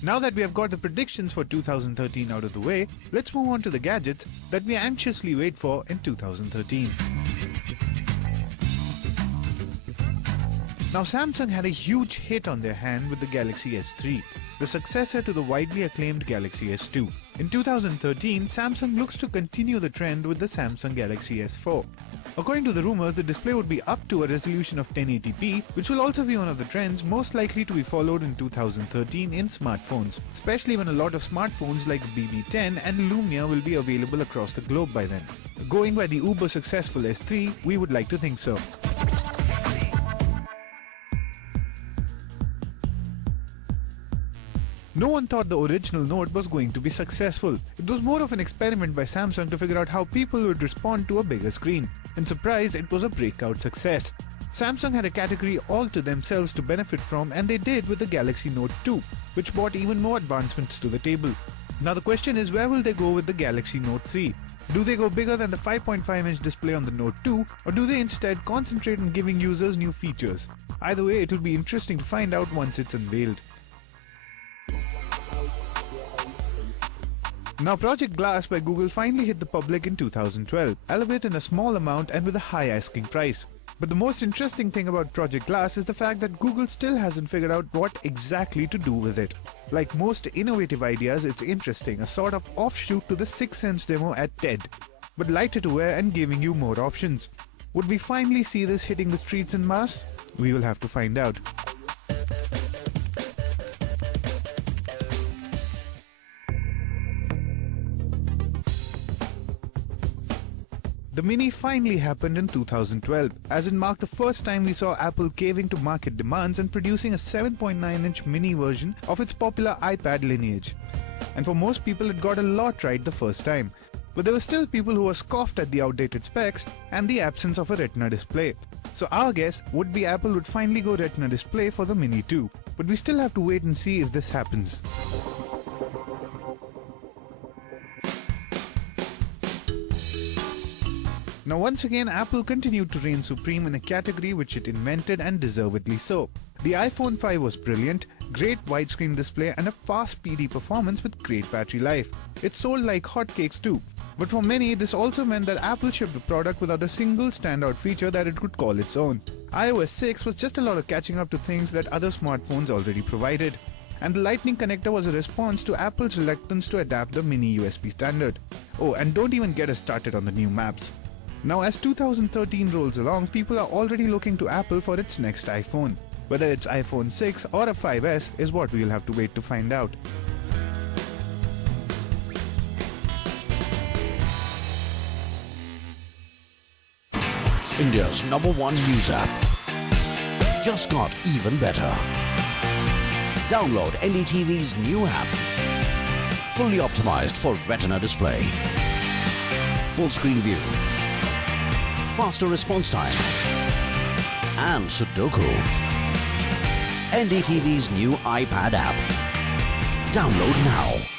Now that we have got the predictions for 2013 out of the way, let's move on to the gadgets that we anxiously wait for in 2013. Now, Samsung had a huge hit on their hand with the Galaxy S3, the successor to the widely acclaimed Galaxy S2. In 2013, Samsung looks to continue the trend with the Samsung Galaxy S4. According to the rumors, the display would be up to a resolution of 1080p, which will also be one of the trends most likely to be followed in 2013 in smartphones, especially when a lot of smartphones like BB10 and Lumia will be available across the globe by then. Going by the uber successful S3, we would like to think so. No one thought the original Note was going to be successful. It was more of an experiment by Samsung to figure out how people would respond to a bigger screen. And surprise, it was a breakout success. Samsung had a category all to themselves to benefit from, and they did with the Galaxy Note 2, which brought even more advancements to the table. Now the question is, where will they go with the Galaxy Note 3? Do they go bigger than the 5.5-inch display on the Note 2, or do they instead concentrate on giving users new features? Either way, it will be interesting to find out once it's unveiled. Now, Project Glass by Google finally hit the public in 2012, albeit in a small amount and with a high asking price. But the most interesting thing about Project Glass is the fact that Google still hasn't figured out what exactly to do with it. Like most innovative ideas, it's interesting, a sort of offshoot to the 6th Sense demo at TED, but lighter to wear and giving you more options. Would we finally see this hitting the streets en masse? We will have to find out. The Mini finally happened in 2012, as it marked the first time we saw Apple caving to market demands and producing a 7.9-inch mini version of its popular iPad lineage. And for most people, it got a lot right the first time. But there were still people who were scoffed at the outdated specs and the absence of a Retina display. So our guess would be Apple would finally go Retina display for the Mini 2. But we still have to wait and see if this happens. Now once again, Apple continued to reign supreme in a category which it invented, and deservedly so. The iPhone 5 was brilliant, great widescreen display and a fast speedy performance with great battery life. It sold like hotcakes too. But for many, this also meant that Apple shipped a product without a single standout feature that it could call its own. iOS 6 was just a lot of catching up to things that other smartphones already provided. And the Lightning connector was a response to Apple's reluctance to adapt the mini USB standard. Oh, and don't even get us started on the new maps. Now as 2013 rolls along, people are already looking to Apple for its next iPhone. Whether it's iPhone 6 or a 5S is what we'll have to wait to find out. India's #1 news app just got even better. Download NDTV's new app. Fully optimized for Retina display. Full screen view. Faster response time. And Sudoku. NDTV's new iPad app. Download now.